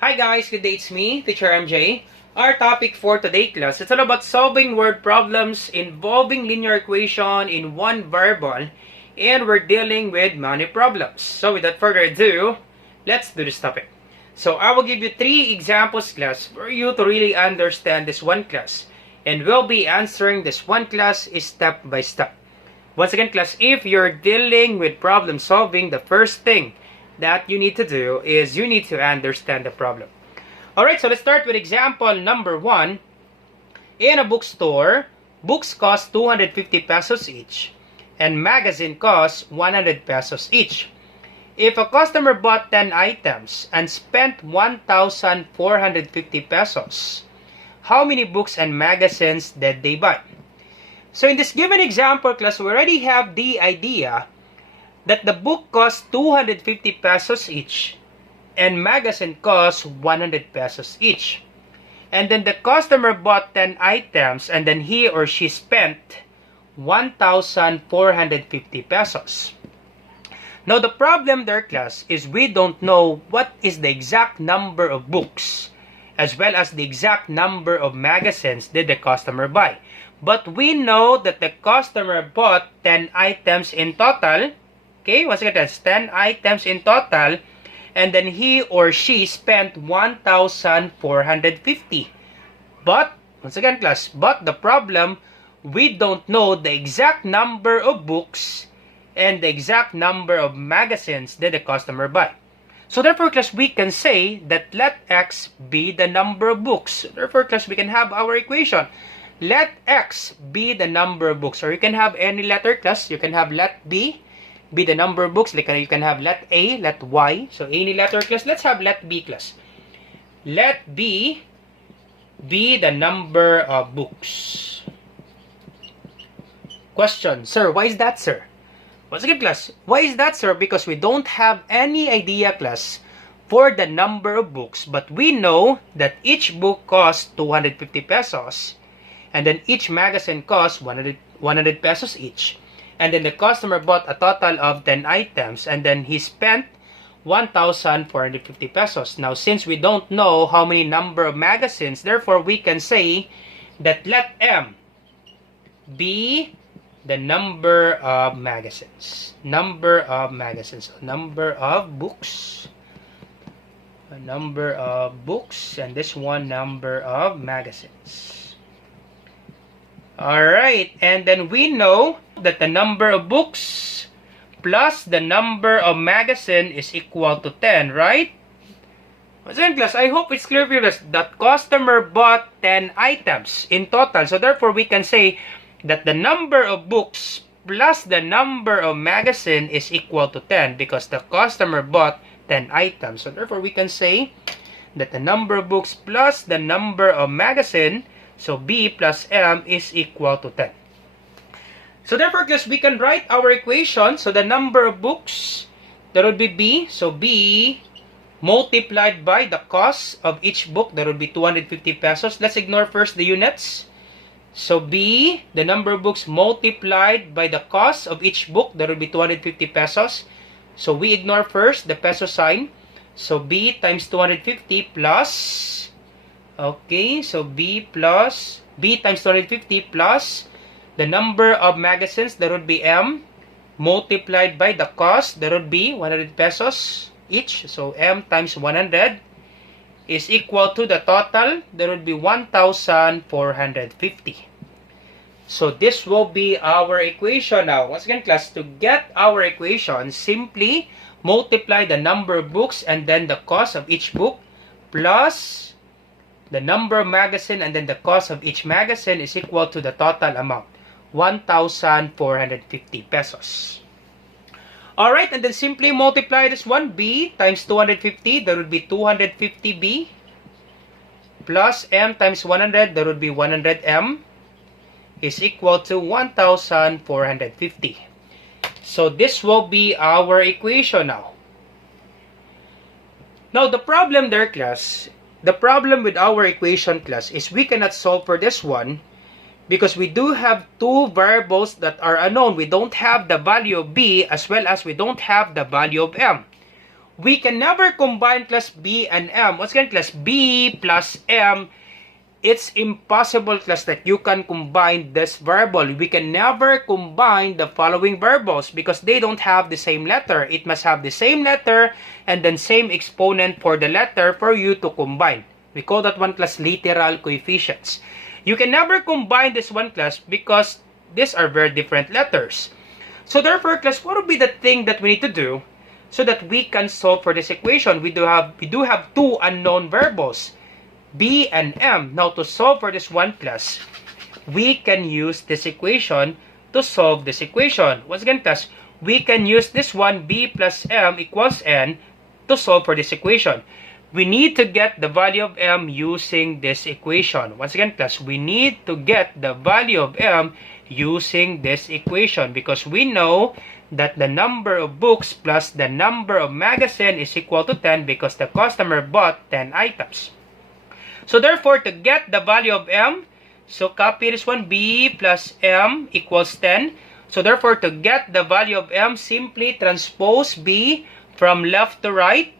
Hi guys, good day, it's me, Teacher MJ. Our topic for today class, it's all about solving word problems involving linear equation in one variable, and we're dealing with many problems. So without further ado, let's do this topic. So I will give you 3 examples class for you to really understand this one class, and we'll be answering this one class step by step. Once again class, if you're dealing with problem solving, the first thing that you need to do is you need to understand the problem. Alright, so let's start with example number 1. In a bookstore, books cost 250 pesos each and magazine costs 100 pesos each. If a customer bought 10 items and spent 1,450 pesos, how many books and magazines did they buy? So in this given example class, we already have the idea that the book costs 250 pesos each and magazine costs 100 pesos each. And then the customer bought 10 items and then he or she spent 1,450 pesos. Now the problem there class is we don't know what is the exact number of books as well as the exact number of magazines did the customer buy. But we know that the customer bought 10 items in total. Okay, once again, that's 10 items in total, and then he or she spent 1,450. But, once again class, but the problem, we don't know the exact number of books and the exact number of magazines that the customer buy. So therefore class, we can say that let X be the number of books. Therefore class, we can have our equation. Let X be the number of books, or you can have any letter class. You can have let B be the number of books. Like you can have let A, let Y. So any letter class. Let's have let B class. Let B be the number of books. Question, sir, why is that, sir? Once again class, why is that, sir? Because we don't have any idea class for the number of books, but we know that each book costs 250 pesos and then each magazine costs 100 pesos each. And then the customer bought a total of 10 items and then he spent 1,450 pesos. Now, since we don't know how many number of magazines, therefore we can say that let M be the number of magazines. Number of magazines. Number of books. A number of books. And this one, number of magazines. Alright, and then we know that the number of books plus the number of magazine is equal to 10, right? So in class, I hope it's clear for you that customer bought 10 items in total. So therefore, we can say that the number of books plus the number of magazine is equal to 10 because the customer bought 10 items. So therefore, we can say that the number of books plus the number of magazine, so B plus M, is equal to 10. So therefore, class, we can write our equation. So the number of books, that would be B. So B multiplied by the cost of each book, that would be 250 pesos. Let's ignore first the units. So B, the number of books multiplied by the cost of each book, that would be 250 pesos. So we ignore first the peso sign. So B times 250 plus... Okay, so B times 250 plus the number of magazines, that would be M, multiplied by the cost, that would be 100 pesos each. So M times 100 is equal to the total, that would be 1,450. So this will be our equation now. Once again class, to get our equation, simply multiply the number of books and then the cost of each book plus the number of magazine and then the cost of each magazine is equal to the total amount, 1,450 pesos. Alright, and then simply multiply this one, B times 250, that would be 250B, plus M times 100, that would be 100M, is equal to 1,450. So this will be our equation now. Now the problem there class, the problem with our equation class is we cannot solve for this one because we do have two variables that are unknown. We don't have the value of B as well as we don't have the value of M. we can never combine class B and M. Once again, class B plus M, it's impossible, class, that you can combine this variable. We can never combine the following variables because they don't have the same letter. It must have the same letter and then same exponent for the letter for you to combine. We call that one, class, literal coefficients. You can never combine this one, class, because these are very different letters. So therefore, class, what would be the thing that we need to do so that we can solve for this equation? We do have two unknown variables, B and M. Now, to solve for this one, class, we can use this equation to solve this equation. Once again, class, we can use this one, B plus M equals N, to solve for this equation. We need to get the value of M using this equation. Once again, class, we need to get the value of M using this equation because we know that the number of books plus the number of magazine is equal to 10 because the customer bought 10 items. So therefore, to get the value of M, so copy this one, B plus M equals 10. So therefore, to get the value of M, simply transpose B from left to right.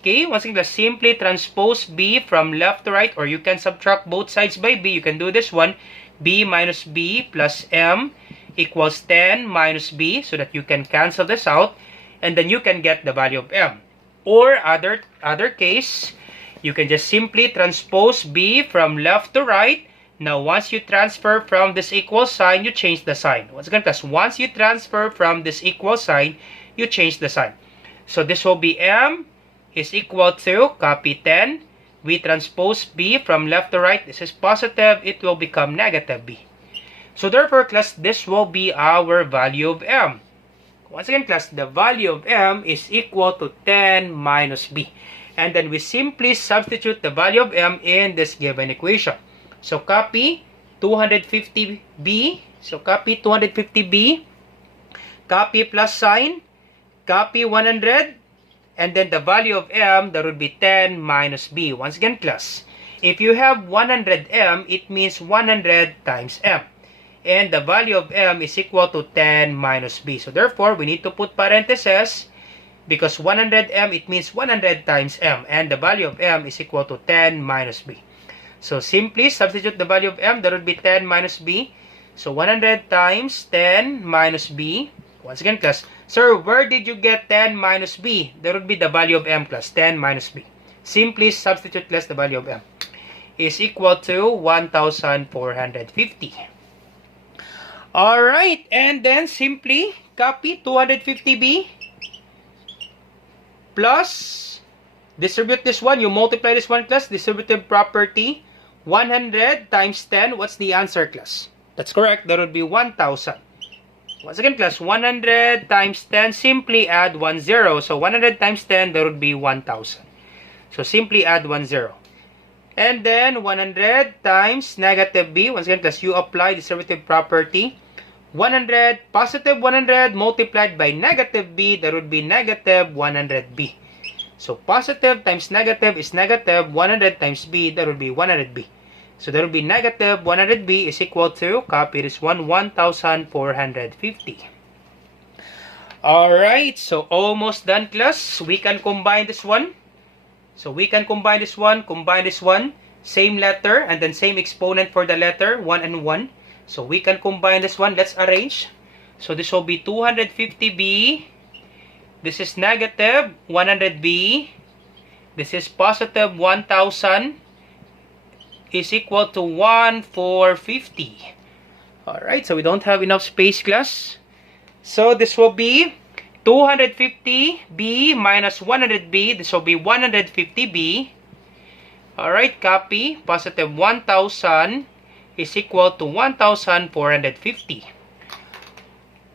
Okay, once again, simply transpose B from left to right, or you can subtract both sides by B. You can do this one, B minus B plus M equals 10 minus B, so that you can cancel this out, and then you can get the value of M. Or other case, you can just simply transpose B from left to right. Now, once you transfer from this equal sign, you change the sign. Once again, class, once you transfer from this equal sign, you change the sign. So this will be M is equal to, copy 10. We transpose B from left to right. This is positive. It will become negative B. So therefore, class, this will be our value of M. Once again, class, the value of M is equal to 10 minus B. And then we simply substitute the value of M in this given equation. So copy 250B. So copy 250B. Copy plus sign. Copy 100. And then the value of M, that would be 10 minus B. Once again, class, if you have 100M, it means 100 times M. And the value of M is equal to 10 minus B. So therefore, we need to put parentheses because 100M, it means 100 times M. And the value of M is equal to 10 minus B. So simply substitute the value of M, that would be 10 minus B. So 100 times 10 minus B. Once again, class, sir, where did you get 10 minus B? That would be the value of M, class, 10 minus B. Simply substitute, class, the value of M is equal to 1,450. Alright, and then simply copy 250B plus, distribute this one, you multiply this one, class, distributive property, 100 times 10, what's the answer, class? That's correct, that would be 1,000. Once again, class, 100 times 10, simply add 1 0. So 100 times 10, that would be 1,000. So simply add 1 0. And then 100 times negative B. Once again, class, you apply the derivative property. 100, positive 100 multiplied by negative B, that would be negative 100B. So positive times negative is negative 100 times B, that would be 100B. So that will be negative 100B is equal to, copy this one, 1,450. Alright, so almost done, class. We can combine this one. So we can combine this one, same letter, and then same exponent for the letter, 1 and 1. So we can combine this one. Let's arrange. So this will be 250B. This is negative 100B. This is positive 1,000. Is equal to 1,450. Alright, so we don't have enough space, class. So this will be 250B minus 100B. This will be 150B. Alright, copy. Positive 1,000 is equal to 1,450.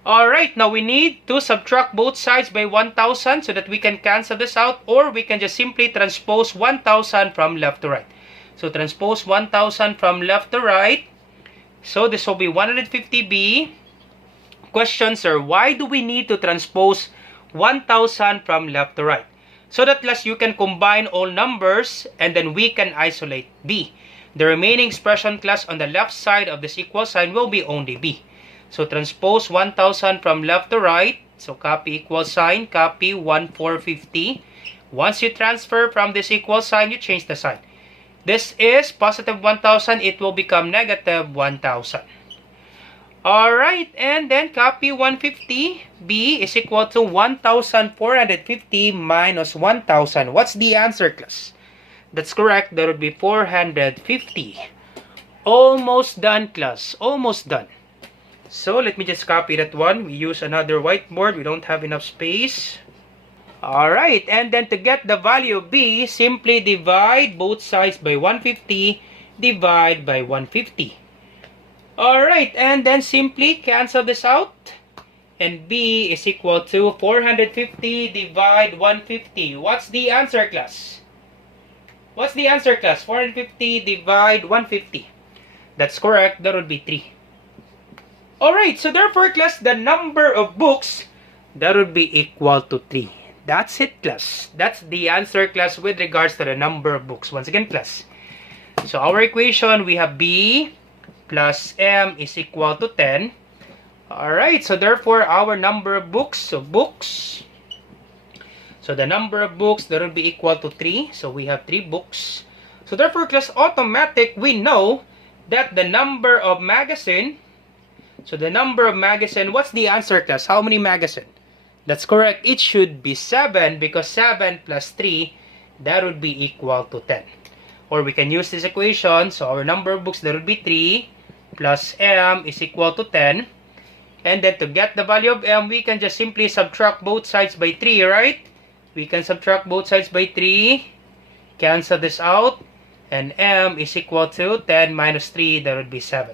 Alright, now we need to subtract both sides by 1,000 so that we can cancel this out, or we can just simply transpose 1,000 from left to right. So transpose 1,000 from left to right. So this will be 150B. Question, sir, why do we need to transpose 1,000 from left to right? So that, class, you can combine all numbers and then we can isolate B. The remaining expression, class, on the left side of this equal sign will be only B. So transpose 1,000 from left to right. So copy equal sign, copy 1,450. Once you transfer from this equal sign, you change the sign. This is positive 1,000. It will become negative 1,000. Alright, and then copy 150. B is equal to 1,450 minus 1,000. What's the answer, class? That's correct. That would be 450. Almost done, class. Almost done. So, let me just copy that one. We use another whiteboard. We don't have enough space. Alright, and then to get the value of B, simply divide both sides by 150. Divide by 150. Alright, and then simply cancel this out. And B is equal to 450 divide 150. What's the answer, class? What's the answer, class? 450 divide 150. That's correct. That would be 3. Alright, so therefore, class, the number of books, that would be equal to 3. That's it, class. That's the answer, class, with regards to the number of books. Once again, class. So our equation, we have B plus M is equal to 10. Alright, so therefore, our number of books, so books, so the number of books, that will be equal to 3. So we have 3 books. So therefore, class, automatic, we know that the number of magazine, so the number of magazine, what's the answer, class? How many magazine? That's correct. It should be 7 because 7 plus 3, that would be equal to 10. Or we can use this equation. So our number of books, that would be 3 plus M is equal to 10. And then to get the value of M, we can just simply subtract both sides by 3, right? We can subtract both sides by 3. Cancel this out. And M is equal to 10 minus 3, that would be 7.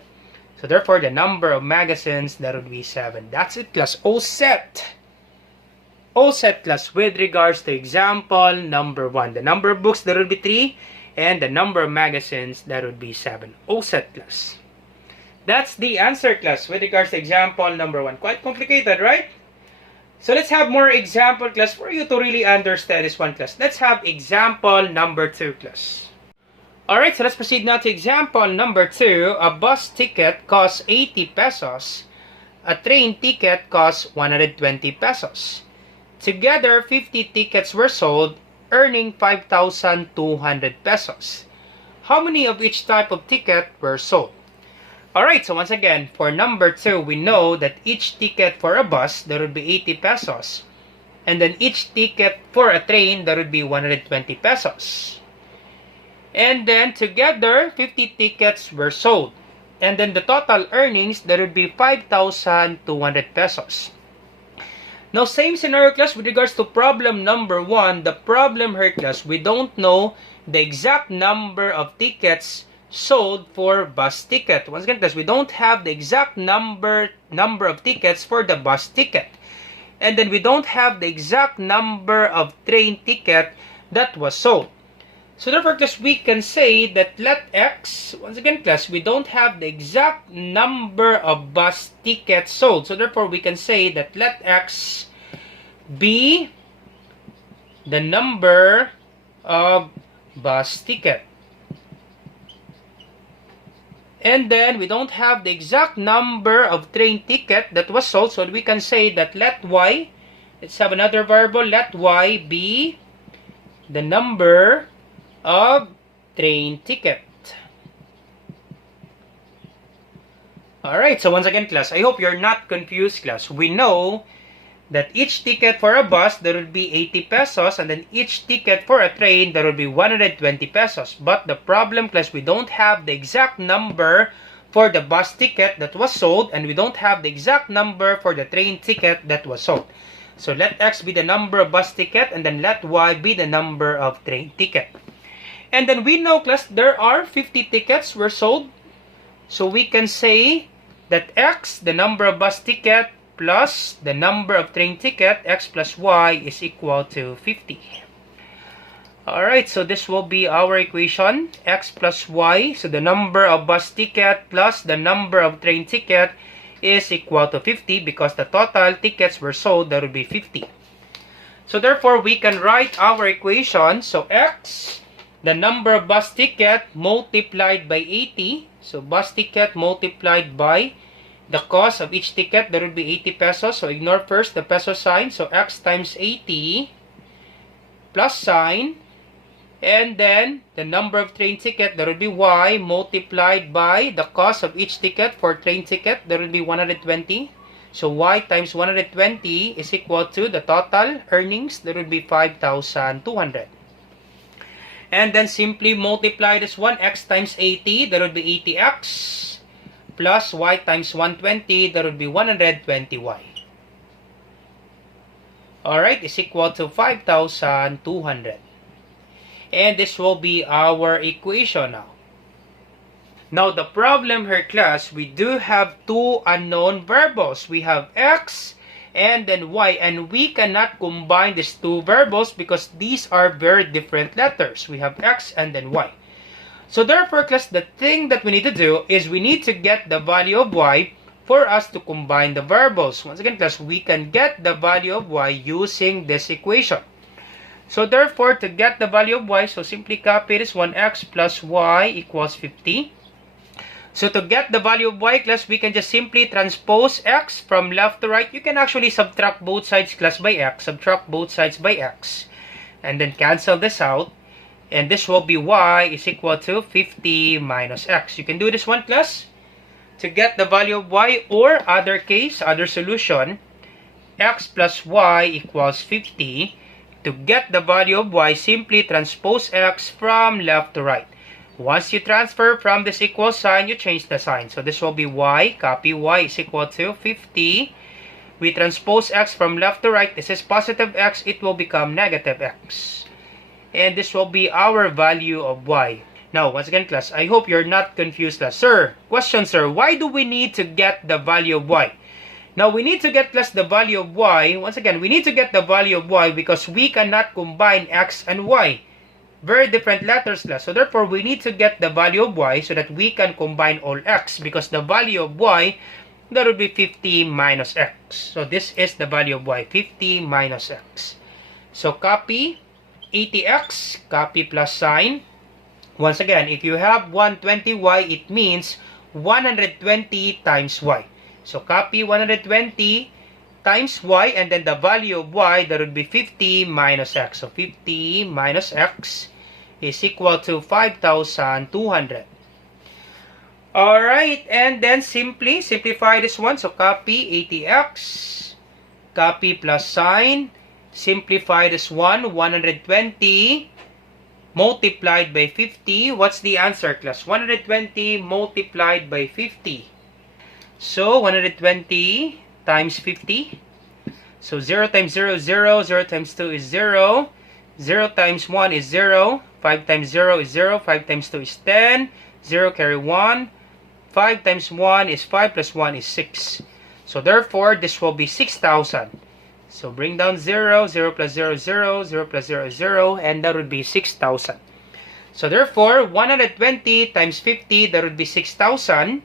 So therefore, the number of magazines, that would be 7. That's it, class. All set. All set, class, with regards to example number 1. The number of books, that would be 3. And the number of magazines, that would be 7. All set, class. That's the answer, class, with regards to example number 1. Quite complicated, right? So let's have more example, class, for you to really understand this one, class. Let's have example number 2, class. Alright, so let's proceed now to example number 2. A bus ticket costs 80 pesos. A train ticket costs 120 pesos. Together, 50 tickets were sold, earning 5,200 pesos. How many of each type of ticket were sold? Alright, so once again, for number 2, we know that each ticket for a bus, that would be 80 pesos. And then each ticket for a train, that would be 120 pesos. And then together, 50 tickets were sold. And then the total earnings, that would be 5,200 pesos. Now, same scenario, class, with regards to problem number 1. The problem here, class, we don't know the exact number of tickets sold for bus ticket. Once again, class, we don't have the exact number of tickets for the bus ticket. And then we don't have the exact number of train ticket that was sold. So therefore, class, we can say that let X, once again, class, we don't have the exact number of bus tickets sold. So therefore, we can say that let X be the number of bus ticket. And then we don't have the exact number of train ticket that was sold. So we can say that let Y, let's have another variable, let Y be the number of train ticket. Alright, so once again, class, I hope you're not confused, class. We know that each ticket for a bus, there will be 80 pesos, and then each ticket for a train, there will be 120 pesos. But the problem, class, we don't have the exact number for the bus ticket that was sold, and we don't have the exact number for the train ticket that was sold. So let X be the number of bus ticket, and then let Y be the number of train ticket. And then we know, class, there are 50 tickets were sold. So we can say that X, the number of bus ticket, plus the number of train ticket, X plus Y is equal to 50. Alright, so this will be our equation, X plus Y. So the number of bus ticket plus the number of train ticket is equal to 50 because the total tickets were sold, that would be 50. So therefore, we can write our equation. So X, the number of bus ticket multiplied by 80. So bus ticket multiplied by the cost of each ticket, that would be 80 pesos. So ignore first the peso sign. So X times 80 plus sign, and then the number of train ticket, that would be y, multiplied by the cost of each ticket for train ticket, that would be 120. So y times 120 is equal to the total earnings, that would be 5,200. And then simply multiply this one, x times 80, that would be 80x, plus y times 120, that would be 120y. Alright, is equal to 5,200. And this will be our equation now. Now, the problem here, class, we do have two unknown variables. We have x and then y, and we cannot combine these two variables because these are very different letters. We have x and then y. So therefore, class, the thing that we need to do is we need to get the value of y for us to combine the variables. Once again, class, we can get the value of y using this equation. So therefore, to get the value of y, so simply copy this one, x plus y equals 50. So to get the value of y, class, we can just simply transpose x from left to right. You can actually subtract both sides, class, by x. Subtract both sides by x. And then cancel this out. And this will be y is equal to 50 minus x. You can do this one, class. To get the value of y, or other case, other solution, x plus y equals 50. To get the value of y, simply transpose x from left to right. Once you transfer from this equal sign, you change the sign. So this will be y, copy y is equal to 50. We transpose x from left to right. This is positive x, it will become negative x. And this will be our value of y. Now, once again, class, I hope you're not confused, class. Sir, question, sir, why do we need to get the value of y? Now, we need to get, class, the value of y. Once again, we need to get the value of y because we cannot combine x and y. Very different letters, class. So therefore, we need to get the value of y so that we can combine all x, because the value of y, that would be 50 minus x. So this is the value of y, 50 minus x. So copy 80x, copy plus sign. Once again, if you have 120y, it means 120 times y. So copy 120 times y, and then the value of y, that would be 50 minus x. So 50 minus x is equal to 5,200. Alright, and then simply simplify this one. So copy 80x, copy plus sign, simplify this one, 120 multiplied by 50. What's the answer, class? 120 multiplied by 50. So 120 times 50. So 0 times 0 is 0, 0 times 2 is 0, 0 times 1 is 0, 5 times 0 is 0, 5 times 2 is 10, 0 carry 1, 5 times 1 is 5 plus 1 is 6. So therefore, this will be 6,000. So bring down 0, 0 plus 0 is 0, 0 plus 0 is 0, and that would be 6,000. So therefore, 120 times 50, that would be 6,000.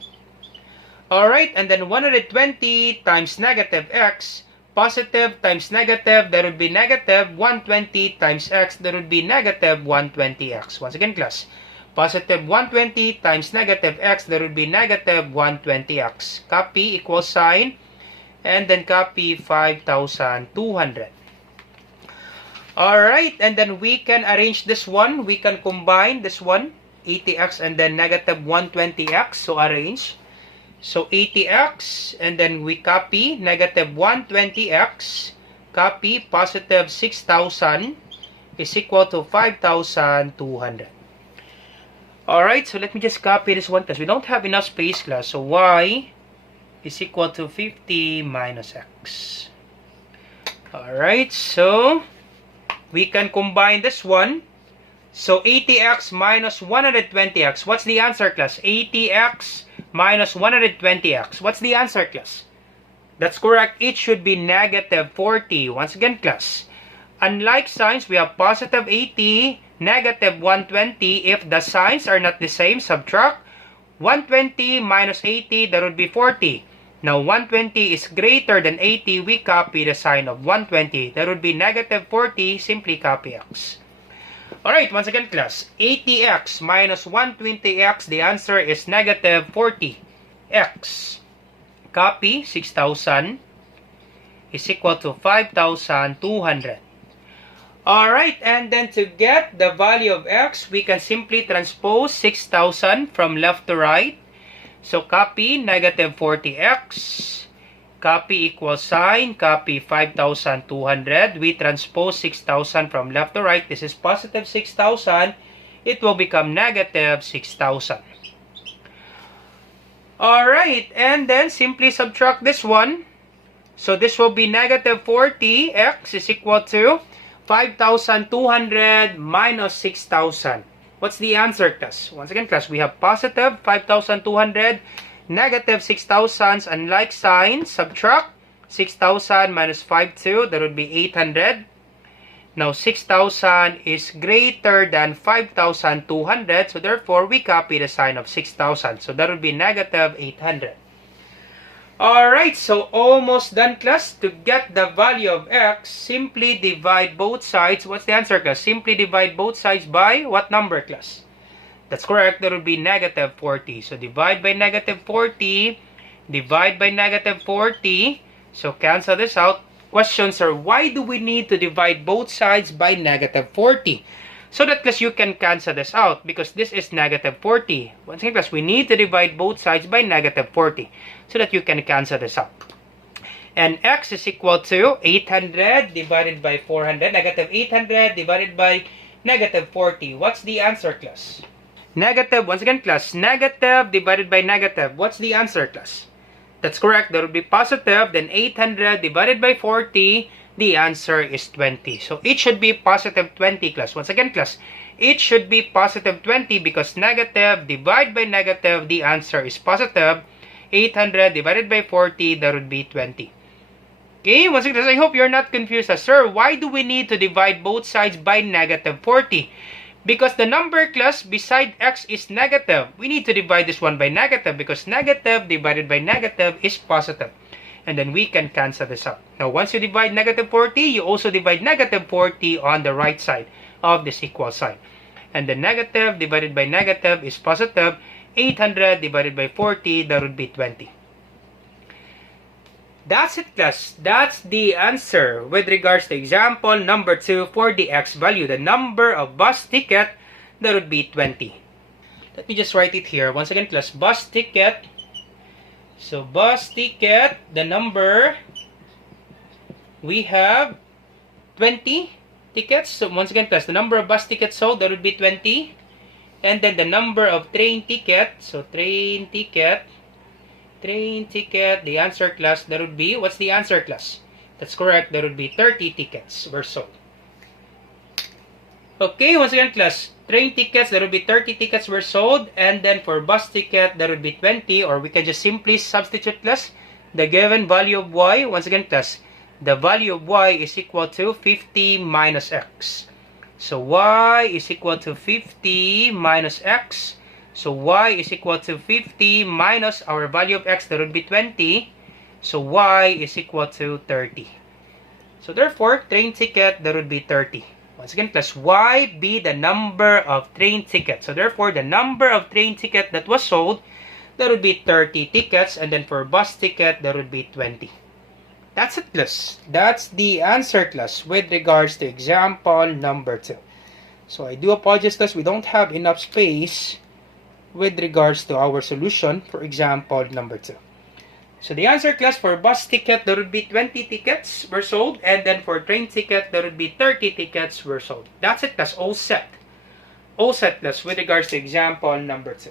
Alright, and then 120 times negative x, positive times negative, that would be negative 120 times x, that would be negative 120x. Once again, class, positive 120 times negative x, that would be negative 120x. Copy equal sign, and then copy 5,200. Alright, and then we can arrange this one. We can combine this one, 80x and then negative 120x. So arrange. So 80x, and then we copy negative 120x, copy positive 6,000 is equal to 5,200. Alright, so let me just copy this one because we don't have enough space, class. So y is equal to 50 minus x. Alright, so we can combine this one. So 80x minus 120x. What's the answer, class? 80x minus 120x. What's the answer, class? That's correct. It should be negative 40. Once again, class, unlike signs, we have positive 80, negative 120. If the signs are not the same, subtract 120 minus 80, that would be 40. Now 120 is greater than 80, we copy the sign of 120. That would be negative 40, simply copy x. Alright, once again, class, 80x minus 120x, the answer is negative 40x. Copy 6,000 is equal to 5,200. Alright, and then to get the value of x, we can simply transpose 6,000 from left to right. So copy negative 40x, copy equal sign, copy 5,200. We transpose 6,000 from left to right. This is positive 6,000. It will become negative 6,000. Alright, and then simply subtract this one. So this will be negative 40x is equal to 5,200 minus 6,000. What's the answer, class? Once again, class, we have positive 5,200, negative 6,000, and like sign, subtract 6,000 minus 5,2, that would be 800. Now, 6,000 is greater than 5,200, so therefore, we copy the sign of 6,000. So that would be negative 800. Alright, so almost done, class. To get the value of x, simply divide both sides. What's the answer, class? Simply divide both sides by what number, class? That's correct. That would be negative 40. So divide by negative 40. Divide by negative 40. So cancel this out. Question, sir, why do we need to divide both sides by negative 40? So that, class, you can cancel this out because this is negative 40. Once again, class, we need to divide both sides by negative 40 so that you can cancel this out. And x is equal to 800 divided by 400. Negative 800 divided by negative 40. What's the answer, class? Negative, once again, class, negative divided by negative. What's the answer, class? That's correct. That would be positive. Then 800 divided by 40. The answer is 20. So it should be positive 20, class. Once again, class, it should be positive 20 because negative divided by negative, the answer is positive. 800 divided by 40, that would be 20. Okay, once again, I hope you're not confused. Sir, why do we need to divide both sides by negative 40? Because the number, class, beside x is negative. We need to divide this one by negative because negative divided by negative is positive. And then we can cancel this out. Now, once you divide negative 40, you also divide negative 40 on the right side of this equal sign. And the negative divided by negative is positive. 800 divided by 40, that would be 20. That's it, class. That's the answer with regards to example number 2 for the x value. The number of bus ticket, that would be 20. Let me just write it here. Once again, class, bus ticket. So, bus ticket, the number, we have 20 tickets. So, once again, class, the number of bus tickets sold, that would be 20. And then the number of train ticket, so train ticket, the answer, class, that would be, what's the answer, class? That's correct, that would be 30 tickets were sold. Okay, once again, class, train tickets, that would be 30 tickets were sold. And then for bus ticket, that would be 20. Or we can just simply substitute, class, the given value of y. Once again, class, the value of y is equal to 50 minus x. So y is equal to 50 minus x. So y is equal to 50 minus our value of x, that would be 20. So y is equal to 30. So therefore, train ticket, that would be 30. Once again, class, y be the number of train tickets. So therefore, the number of train ticket that was sold, that would be 30 tickets. And then for bus ticket, that would be 20. That's it, class. That's the answer, class, with regards to example number 2. So I do apologize, class, we don't have enough space with regards to our solution for example number 2. So the answer, class, for bus ticket, there would be 20 tickets were sold. And then for train ticket, there would be 30 tickets were sold. That's it, class. All set. All set, class, with regards to example number 2.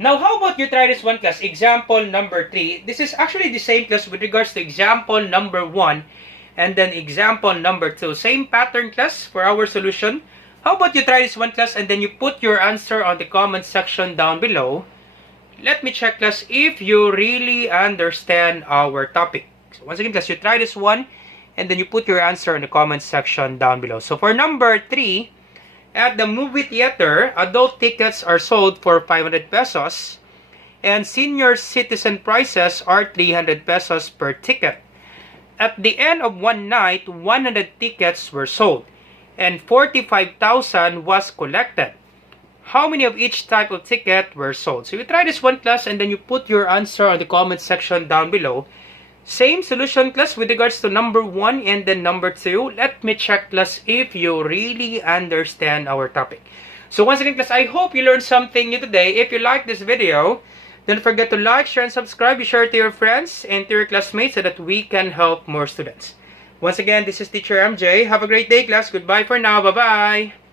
Now, how about you try this one, class? Example number 3. This is actually the same, class, with regards to example number 1. And then example number 2. Same pattern, class, for our solution. How about you try this one, class, and then you put your answer on the comment section down below. Let me check, class, if you really understand our topic. So once again, class, you try this one, and then you put your answer in the comment section down below. So for number 3, at the movie theater, adult tickets are sold for 500 pesos, and senior citizen prices are 300 pesos per ticket. At the end of one night, 100 tickets were sold, and 45,000 was collected. How many of each type of ticket were sold? So you try this one, class, and then you put your answer on the comment section down below. Same solution class with regards to number 1 and then number 2. Let me check class if you really understand our topic. So once again class, I hope you learned something new today. If you like this video, don't forget to like, share, and subscribe. Be share to your friends and to your classmates so that we can help more students. Once again, this is Teacher MJ. Have a great day class. Goodbye for now. Bye-bye.